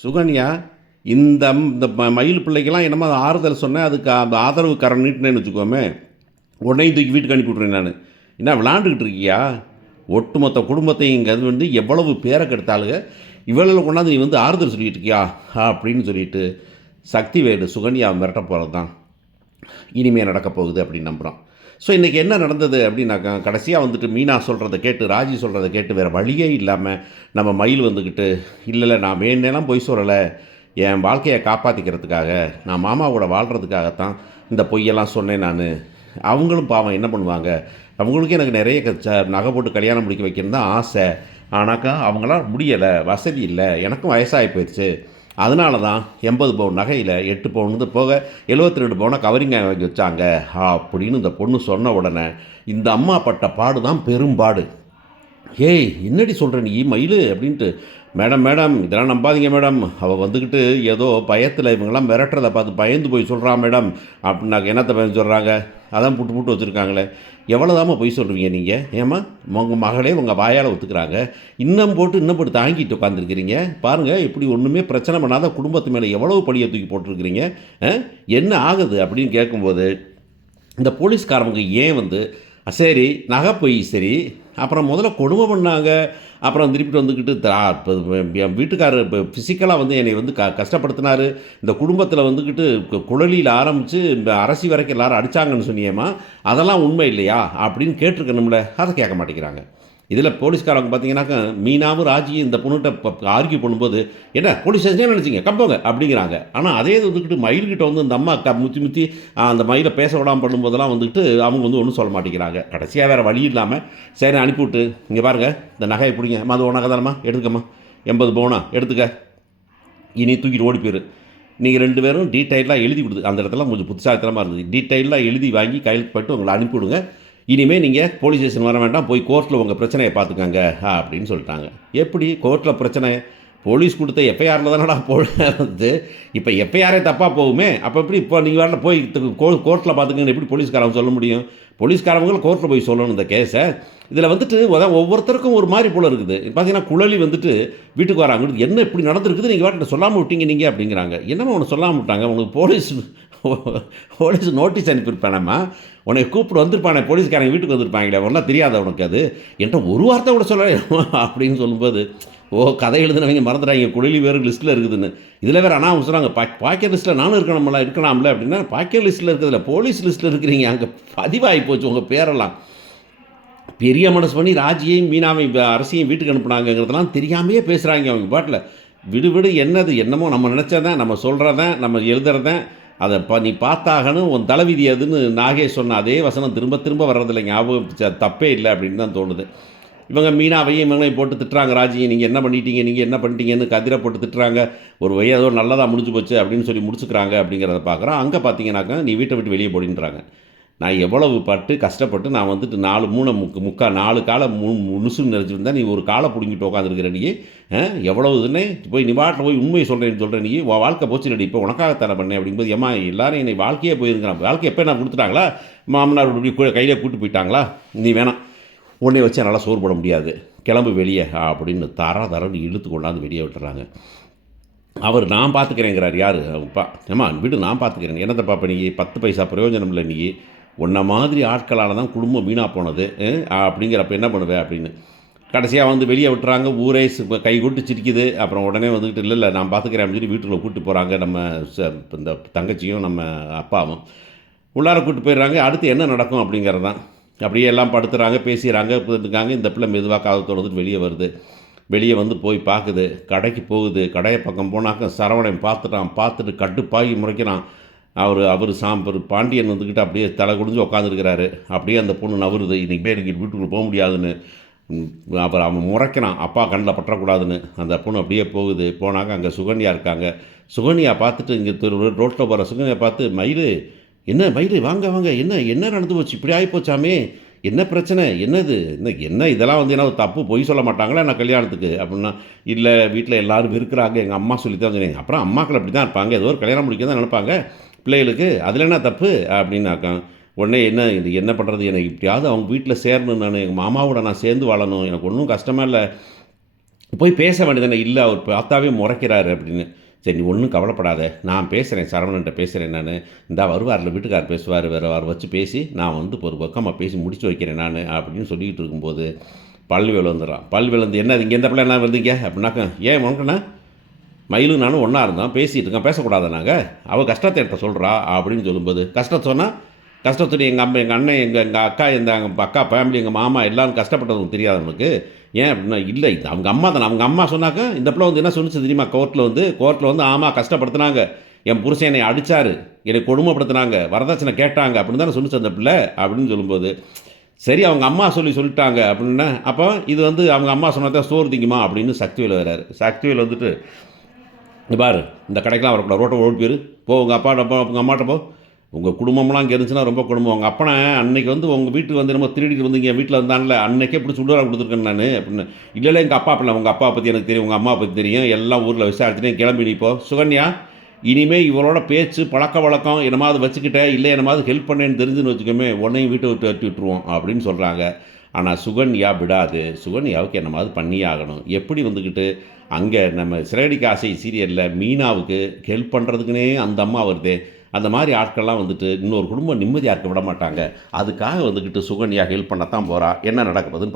சுகன்யா, இந்த இந்த மயில் பிள்ளைக்கெல்லாம் என்னமோ ஆறுதல் சொன்னேன். அதுக்கு அந்த ஆதரவு கரம் நீட்டினேன்னு வச்சுக்கோமே, உடனே தூக்கி வீட்டுக்கு அனுப்பி விட்ருவேன் நானு. என்ன விளாண்டுக்கிட்டு இருக்கியா? ஒட்டுமொத்த குடும்பத்தையும் இங்க அது வந்து எவ்வளவு பேர கெடுத்தாளுக. இவள கொண்டாந்து நீ வந்து ஆறுதல் சொல்லிட்டு இருக்கியா? அப்படின்னு சொல்லிட்டு, சக்திவேலு சுகன்யாவ மிரட்டப் போறது தான் இனிமே நடக்கப் போகுது அப்படின்னு நம்புறோம். ஸோ இன்றைக்கி என்ன நடந்தது அப்படின்னாக்கா, கடைசியா வந்துட்டு மீனா சொல்கிறத கேட்டு, ராஜி சொல்கிறத கேட்டு வேறு வழியே இல்லாமல் நம்ம மயில் வந்துக்கிட்டு, இல்லை இல்லை நான் வேணேலாம் பொய் சொல்லலை, என் வாழ்க்கையை காப்பாற்றிக்கிறதுக்காக, நான் மாமாவோட வாழ்கிறதுக்காகத்தான் இந்த பொய்யெல்லாம் சொன்னேன் நான். அவங்களும் பாவம் என்ன பண்ணுவாங்க, அவங்களுக்கும் எனக்கு நிறைய நகை போட்டு கல்யாணம் முடிக்க வைக்கணும் தான் ஆசை. ஆனாக்கா அவங்களாம் முடியலை, வசதி இல்லை, எனக்கும் வயசாகி போயிடுச்சு. அதனால தான் 80 பவுன் நகையில் 8 பவுன் வந்து போக 72 பவுனை கவரிங்க வாங்கி வச்சாங்க அப்படின்னு இந்த பொண்ணு சொன்ன உடனே இந்த அம்மா பட்ட பாடு தான் பெரும்பாடு. ஏய் என்னடி சொல்கிற நீ மயிலு அப்படின்ட்டு, மேடம் மேடம் இதெல்லாம் நம்பாதீங்க மேடம், அவள் வந்துக்கிட்டு ஏதோ பயத்தில் இவங்கெல்லாம் மிரட்டுறதை பார்த்து பயந்து போய் சொல்கிறான் மேடம் அப்படின்னாக்க, என்னத்தை பயந்து சொல்கிறாங்க, அதான் புட்டு புட்டு வச்சுருக்காங்களே, எவ்வளோதாம்மா பொய் சொல்லுவீங்க நீங்கள், ஏம்மா உங்கள் மகளே உங்கள் வாயால் ஒத்துக்கிறாங்க, இன்னும் போட்டு தாங்கிட்டு உட்காந்துருக்கிறீங்க பாருங்கள், இப்படி ஒன்றுமே பிரச்சனை பண்ணாத குடும்பத்து மேலே எவ்வளவு படியை தூக்கி போட்டிருக்கிறீங்க, என்ன ஆகுது அப்படின்னு கேட்கும்போது, இந்த போலீஸ்காரவங்க ஏன் வந்து சரி நகை போய் சரி, அப்புறம் முதல்ல கொடுமை பண்ணாங்க, அப்புறம் திருப்பிட்டு வந்துக்கிட்டு என் வீட்டுக்காரர் இப்போ ஃபிசிக்கலாக வந்து என்னை வந்து கஷ்டப்படுத்தினார், இந்த குடும்பத்தில் வந்துக்கிட்டு குழலியில் ஆரம்பித்து அரசி வரைக்கும் எல்லோரும் அடித்தாங்கன்னு சொன்னியேம்மா, அதெல்லாம் உண்மை இல்லையா அப்படின்னு கேட்டிருக்கணும்ல, அதை கேட்க மாட்டேங்கிறாங்க. இதில் போலீஸ்காரங்க பார்த்தீங்கன்னாக்கா, மீனாவும் ராஜியும் இந்த பொண்ணுகிட்ட ஆர்கியூ பண்ணும்போது, என்ன போலீஸ் ஸ்டேஷனே நினச்சிங்க கம்போங்க அப்படிங்கிறாங்க. ஆனால் அதே வந்துக்கிட்டு மயில்கிட்ட வந்து இந்த அம்மா முத்தி முத்தி அந்த மயிலை பேச விடாமல் பண்ணும்போதெல்லாம் வந்துக்கிட்டு அவங்க வந்து ஒன்றும் சொல்ல மாட்டேங்கிறாங்க. கடைசியாக வேறு வழி இல்லாமல் சரி அனுப்பிவிட்டு, இங்கே பாருங்கள் இந்த நகையை பிடிங்க, அது உனக்கு தானம்மா எடுத்துக்கம்மா, 80 பவுனா எடுத்துக்க, இனி தூக்கிட்டு ஓடி போயிரு. நீங்கள் 2 பேரும் டீட்டெயிலாக எழுதி கொடுத்து, அந்த இடத்துல கொஞ்சம் புத்திசாலித்தனமாக இருந்தது, டீட்டெயிலாக எழுதி வாங்கி கையில் போய்ட்டு உங்களை அனுப்பிவிடுங்க, இனிமேல் நீங்கள் போலீஸ் ஸ்டேஷன் வர வேண்டாம், போய் கோர்ட்டில் உங்கள் பிரச்சனையை பார்த்துக்கங்க அப்படின்னு சொல்லிட்டாங்க. எப்படி கோர்ட்டில் பிரச்சனை, போலீஸ் கொடுத்த எஃப்ஐஆரில் தானடா வந்து இப்போ எஃப்ஐஆரே தப்பாக போகுமே, அப்போ எப்படி இப்போ நீங்கள் வரல போய் கோர்ட்டில் பார்த்துக்கங்கன்னு எப்படி போலீஸ்காரங்க சொல்ல முடியும்? போலீஸ்காரங்களும் கோர்ட்டில் போய் சொல்லணும் இந்த கேஸை. இதில் வந்துட்டு ஒவ்வொருத்தருக்கும் ஒரு மாதிரி போல் இருக்குது. பார்த்தீங்கன்னா குழலி வந்துட்டு வீட்டுக்கு வராங்க, என்ன இப்படி நடந்திருக்குது, நீங்கள் வாட்டில் சொல்லாமல் விட்டீங்க நீங்கள் அப்படிங்கிறாங்க. என்னம்மா ஒன்று சொல்லாமல் விட்டாங்க, உங்களுக்கு போலீஸ் நோட்டீஸ் அனுப்பியிருப்பானம்மா, உன்னை கூப்பிட்டு வந்திருப்பானே போலீஸ்காரங்க வீட்டுக்கு வந்திருப்பாங்களே, ஒன்றா தெரியாத உனக்கு அது, என்கிட்ட ஒரு வார்த்தை கூட சொல்ல அப்படின்னு சொல்லும்போது, கதை எழுதுனவங்க மறந்துடாங்க குழலி வேறு லிஸ்ட்டில் இருக்குதுன்னு. இதில் வேறு ஆனால் சொல்கிறாங்க பாக்கெட் லிஸ்ட்டில் நானும் இருக்கலாம்ல அப்படின்னா, பாக்கெட் லிஸ்ட்டில் இருக்கிறதுல போலீஸ் லிஸ்ட்டில் இருக்கிறீங்க, அங்கே பதிவாகி போச்சு உங்கள் பேரெல்லாம். பெரிய மனசு பண்ணி ராஜியையும் மீனாவையும் அரசியையும் வீட்டுக்கு அனுப்புனாங்கிறதெல்லாம் தெரியாமையே பேசுகிறாங்க அவங்க பாட்டில். விடு என்னது என்னமோ நம்ம நினச்சதான், நம்ம சொல்கிறதான், நம்ம எழுதுறதான், அதை நீ பார்த்தாகணும், உன் தலைவிதி அதுன்னு நாகேஷ் சொன்ன அதே வசனம் திரும்ப திரும்ப வர்றதில்லை, ஞாபகம் தப்பே இல்லை அப்படின்னு தான் தோணுது. இவங்க மீனாவையும் இவங்களையும் போட்டு திட்டுறாங்க, ராஜியை நீங்கள் என்ன பண்ணிட்டீங்கன்னு கதிரை போட்டு திட்டுறாங்க. ஒரு ஏதோ நல்லதாக முடிஞ்சு போச்சு அப்படின்னு சொல்லி முடிச்சுக்கிறாங்க அப்படிங்கிறத பார்க்குறோம். அங்கே பார்த்தீங்கன்னாக்கா நீ வீட்டை விட்டு வெளியே போடின்றாங்க. நான் எவ்வளவு பட்டு கஷ்டப்பட்டு நான் வந்துட்டு 4 காலை முழுசுன்னு நினச்சிருந்தேன், நீ ஒரு காலை பிடிங்கிட்டு உட்காந்துருக்கிற நீ, எவ்வளவு இதுன்னே போய் நீ வாட்டில் போய் உண்மையை சொல்கிறேன் நீ, உன் வாழ்க்கை போச்சு ரெடி, இப்போ உனக்காக தர பண்ணேன் அப்படிங்கும்போது, ஏமா எல்லோரும் என்னை வாழ்க்கையே போயிருக்கிறான், வாழ்க்கை எப்போ நான் கொடுத்துட்டாங்களா, மாமனார் கையிலே கூப்பிட்டு போயிட்டாங்களா, நீ வேணாம், உன்னை வச்சு என்னால் சோறு போட முடியாது, கிளம்பு வெளியே அப்படின்னு தரன்னு இழுத்து கொண்டாந்து வெளியே விட்டுறாங்க. அவர் நான் பார்த்துக்கிறேங்கிறார், யார் அப்பா, ஏம்மா வீடு நான் பார்த்துக்கிறேன், என்னத்தை பார்ப்ப நீ, 10 பைசா பிரயோஜனம் இல்லை, நீ உன்னை மாதிரி ஆட்களால் தான் குடும்பம் வீணாக போனது அப்படிங்கிறப்ப என்ன பண்ணுவேன் அப்படின்னு கடைசியாக வந்து வெளியே விட்டுறாங்க. ஊரே கை கொட்டு சிரிக்குது. அப்புறம் உடனே வந்துக்கிட்டு இல்லை நான் பார்த்துக்கிறேன் அப்படின்னு சொல்லி வீட்டுக்குள்ளே கூப்பிட்டு போகிறாங்க. நம்ம இந்த தங்கச்சியும் நம்ம அப்பாவும் உள்ளார கூப்பிட்டு போயிடுறாங்க. அடுத்து என்ன நடக்கும் அப்படிங்கிறது தான். அப்படியே எல்லாம் படுத்துகிறாங்க, பேசிடுறாங்க, இருக்காங்க. இந்த பிள்ளை மெதுவாக காதத்தோடு வந்துட்டு வெளியே வருது. வெளியே வந்து போய் பார்க்குது, கடைக்கு போகுது. கடையை பக்கம் போனாக்க சரவணன் பார்த்துட்டு கட்டுப்பாகி முறைக்கிறான். அவர் பாண்டியன் வந்துக்கிட்டு அப்படியே தலை குடிஞ்சு உட்காந்துருக்கிறாரு. அப்படியே அந்த பொண்ணு நவருது, இன்றைக்கி போய் எனக்கு வீட்டுக்குள்ளே போக முடியாதுன்னு. அப்புறம் அவன் முறைக்கிறான், அப்பா கண்ணில் பற்றக்கூடாதுன்னு. அந்த பொண்ணு அப்படியே போகுது. போனாக்க அங்கே சுகன்யா இருக்காங்க. சுகன்யா பார்த்துட்டு இங்கே ரோட்டில் போகிற சுகன்யா பார்த்து, மயிறு என்ன மயிறு வாங்க என்ன நடந்து போச்சு, இப்படி ஆகிப்போச்சாமே, என்ன பிரச்சனை, என்னது என்ன இதெல்லாம் வந்து என்ன தப்பு, பொய் சொல்ல மாட்டாங்களா நான் கல்யாணத்துக்கு அப்படின்னா, இல்லை வீட்டில் எல்லோரும் இருக்கிறாங்க, எங்கள் அம்மா சொல்லி தான் சொன்னீங்க. அப்புறம் அம்மாக்கள் அப்படி தான் இருப்பாங்க, ஏதோ ஒரு கல்யாணம் முடிக்க தான் நினைப்பாங்க பிள்ளைகளுக்கு, அதில் என்ன தப்பு அப்படின்னாக்கா. உடனே இது என்ன பண்ணுறது, எனக்கு இப்படியாவது அவங்க வீட்டில் சேரணும், நான் எங்கள் மாமாவோட நான் சேர்ந்து வாழணும், எனக்கு ஒன்றும் கஷ்டமாக இல்லை, போய் பேச வேண்டியதானே, இல்லை அவர் பார்த்தாவே முறைக்கிறாரு அப்படின்னு. சரி நீ ஒன்றும் கவலைப்படாத, நான் பேசுகிறேன், சரவணன்ட்ட பேசுகிறேன் நான். இந்தா வருவார்ல வீட்டுக்காரர் பேசுவார், வேறு அவரை வச்சு பேசி நான் வந்து ஒரு பக்கமாக பேசி முடிச்சு வைக்கிறேன் நான் அப்படின்னு சொல்லிக்கிட்டு இருக்கும்போது பல்வேல் வந்துடுறான். பல்வேல் வந்து என்ன இங்கே எந்த பிள்ளை என்ன வருதுங்க அப்படின்னாக்கா, ஏன் உனக்குண்ணா மயிலும் நானும் ஒன்றா இருந்தோம், பேசிகிட்டு இருக்கோம், பேசக்கூடாது நாங்கள், அவள் கஷ்டத்தை என்கிட்ட சொல்கிறா அப்படின்னு சொல்லும்போது, கஷ்டம் சொன்னால் கஷ்டத்துடைய எங்கள் அம்மா எங்கள் அண்ணன் எங்கள் அக்கா எங்கள் அக்கா ஃபேமிலி எங்கள் மாமா எல்லோரும் கஷ்டப்பட்டது உனக்கு தெரியாது உனக்கு, ஏன் அப்படின்னா, இல்லை இது அவங்க அம்மா தானே, அவங்க அம்மா சொன்னாக்கா இந்த பிள்ளை வந்து என்ன சொல்லிச்சு தெரியுமா, கோர்ட்டில் வந்து ஆமாம் கஷ்டப்படுத்துனாங்க, என் புருஷன் என்னை அடித்தார், என்னை கொடுமைப்படுத்துனாங்க, வரதட்சணை கேட்டாங்க அப்படின்னு தானே சொல்லிச்சு அந்த பிள்ளை அப்படின்னு சொல்லும்போது, சரி அவங்க அம்மா சொல்லிட்டாங்க அப்படின்னா, அப்போ இது வந்து அவங்க அம்மா சொன்னதான் சோறு திங்குமா அப்படின்னு சக்திவேல் வர்றாரு. சக்திவேல் வந்துட்டு, இங்க பாரு இந்த கடைக்கெலாம் வரக்கூடாது, ரோட்டை ஓடி போயிரு, போ உங்கள் அப்பாட்ட போ, உங்கள் அம்மாட்ட போ, உங்கள் குடும்பம்லாம் இங்கே இருந்துச்சுன்னா ரொம்ப குடும்பம், உங்கள் அப்பனை அன்னைக்கு வந்து உங்கள் வீட்டுக்கு வந்து நம்ம திருடிட்டு வந்து இங்கே வீட்டில் வந்தான்ல அன்னைக்கே பிடிச்சி உள்ளார கொடுத்துருக்கேன் நான் அப்படின்னு. இல்லை எங்கள் அப்பா அப்படின்னா, உங்கள் அப்பா பற்றி எனக்கு தெரியும், உங்கள் அம்மா பற்றி தெரியும், எல்லாம் ஊரில் விசாரிச்சுட்டேன், கிளம்பி நீ போ. சுகன்யா இனிமேல் இவரோட பேச்சு பழக்க வழக்கம் என்னமாவது வச்சுக்கிட்டேன், இல்லை என்னமாவது ஹெல்ப் பண்ணேன்னு தெரிஞ்சுன்னு வச்சுக்கோமே, உன்னையும் வீட்டை விட்டு வெட்டி விட்டுருவோம் அப்படின்னு சொல்கிறாங்க. ஆனால் சுகன்யா விடாது, சுகன்யாவுக்கு என்னமாவது பண்ணியே ஆகணும். எப்படி வந்துக்கிட்டு அங்கே நம்ம சிறகடிக்க ஆசை சீரியலில் மீனாவுக்கு ஹெல்ப் பண்ணுறதுக்குனே அந்த அம்மா வருதே, அந்த மாதிரி ஆட்கள்லாம் வந்துட்டு இன்னொரு குடும்பம் நிம்மதியாக இருக்க விட மாட்டாங்க. அதுக்காக வந்துக்கிட்டு சுகன்யா ஹெல்ப் பண்ணத்தான் போகிறா. என்ன நடக்க போகுதுன்னு